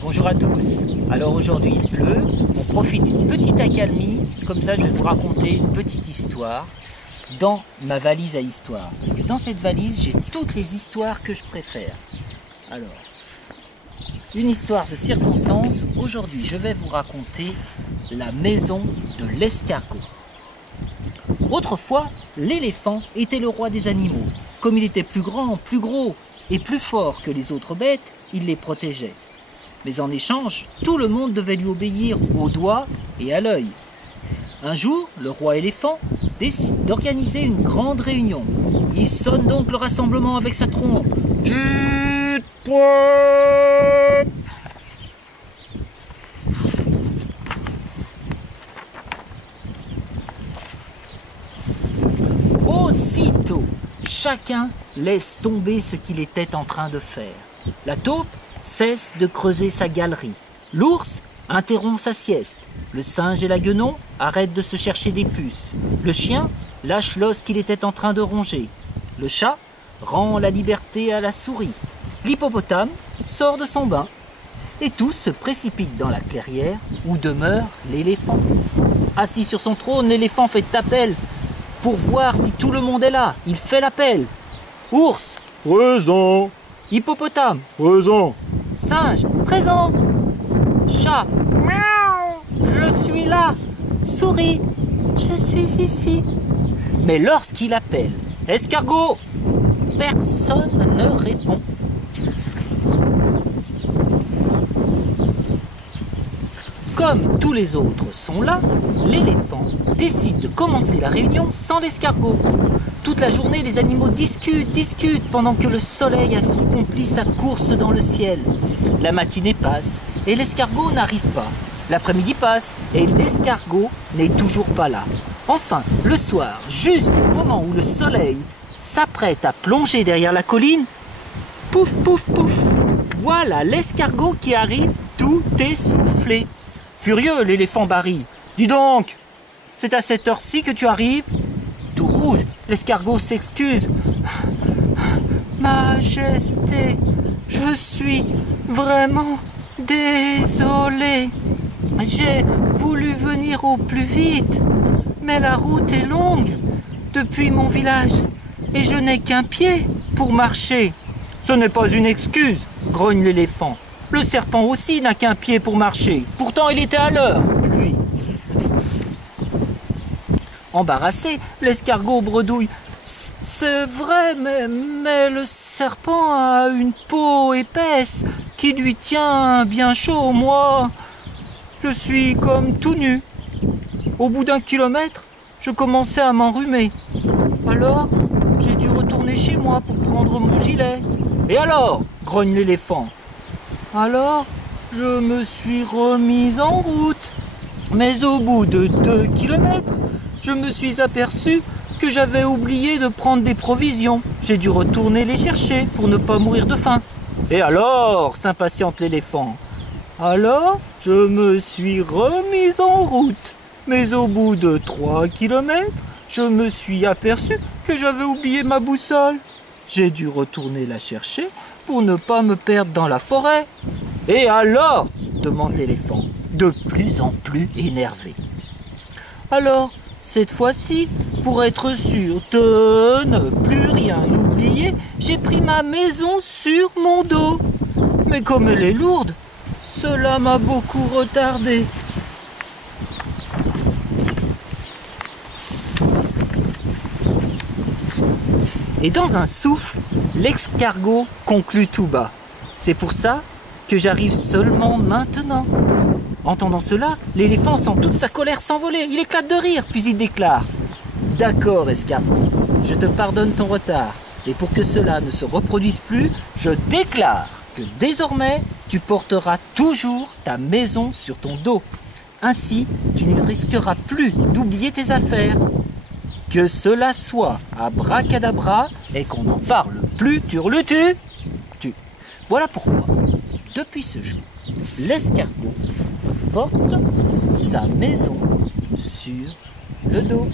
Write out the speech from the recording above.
Bonjour à tous. Alors aujourd'hui il pleut, on profite d'une petite accalmie, comme ça je vais vous raconter une petite histoire dans ma valise à histoire. Parce que dans cette valise j'ai toutes les histoires que je préfère. Alors, une histoire de circonstance, aujourd'hui je vais vous raconter la maison de l'escargot. Autrefois, l'éléphant était le roi des animaux. Comme il était plus grand, plus gros et plus fort que les autres bêtes, il les protégeait. Mais en échange, tout le monde devait lui obéir au doigt et à l'œil. Un jour, le roi éléphant décide d'organiser une grande réunion. Il sonne donc le rassemblement avec sa trompe. Aussitôt, chacun laisse tomber ce qu'il était en train de faire. La taupe cesse de creuser sa galerie. L'ours interrompt sa sieste. Le singe et la guenon arrêtent de se chercher des puces. Le chien lâche l'os qu'il était en train de ronger. Le chat rend la liberté à la souris. L'hippopotame sort de son bain. Et tous se précipitent dans la clairière où demeure l'éléphant. Assis sur son trône, l'éléphant fait appel pour voir si tout le monde est là. Il fait l'appel. Ours, Présent. hippopotame, Présent. singe, présent. Chat, miaou, je suis là. Souris, je suis ici. Mais lorsqu'il appelle escargot, personne ne répond. Comme tous les autres sont là, l'éléphant décide de commencer la réunion sans l'escargot. Toute la journée, les animaux discutent pendant que le soleil accomplit sa course dans le ciel. La matinée passe et l'escargot n'arrive pas. L'après-midi passe et l'escargot n'est toujours pas là. Enfin, le soir, juste au moment où le soleil s'apprête à plonger derrière la colline, pouf, pouf, pouf, voilà l'escargot qui arrive tout essoufflé. Furieux, l'éléphant Barry. Dis donc, c'est à cette heure-ci que tu arrives? Tout rouge, l'escargot s'excuse. Majesté, je suis vraiment désolé. J'ai voulu venir au plus vite, mais la route est longue depuis mon village et je n'ai qu'un pied pour marcher. Ce n'est pas une excuse, grogne l'éléphant. Le serpent aussi n'a qu'un pied pour marcher. Pourtant, il était à l'heure, lui. Embarrassé, l'escargot bredouille. C'est vrai, mais le serpent a une peau épaisse qui lui tient bien chaud. Moi, je suis comme tout nu. Au bout d'1 kilomètre, je commençais à m'enrhumer. Alors, j'ai dû retourner chez moi pour prendre mon gilet. Et alors, grogne l'éléphant. Alors, je me suis remise en route. Mais au bout de 2 kilomètres, je me suis aperçu que j'avais oublié de prendre des provisions. J'ai dû retourner les chercher pour ne pas mourir de faim. Et alors, s'impatiente l'éléphant. Alors, je me suis remise en route. Mais au bout de 3 kilomètres, je me suis aperçu que j'avais oublié ma boussole. J'ai dû retourner la chercher pour ne pas me perdre dans la forêt. Et alors, demande l'éléphant, de plus en plus énervé. Alors, cette fois-ci, pour être sûr de ne plus rien oublier, j'ai pris ma maison sur mon dos. Mais comme elle est lourde, cela m'a beaucoup retardé. Et dans un souffle, l'escargot conclut tout bas. C'est pour ça que j'arrive seulement maintenant. Entendant cela, l'éléphant sent toute sa colère s'envoler. Il éclate de rire, puis il déclare: D'accord, escargot, je te pardonne ton retard. Et pour que cela ne se reproduise plus, je déclare que désormais, tu porteras toujours ta maison sur ton dos. Ainsi, tu ne risqueras plus d'oublier tes affaires. Que cela soit abracadabra et qu'on n'en parle plus, turlutu. Voilà pourquoi, depuis ce jour, l'escargot porte sa maison sur le dos.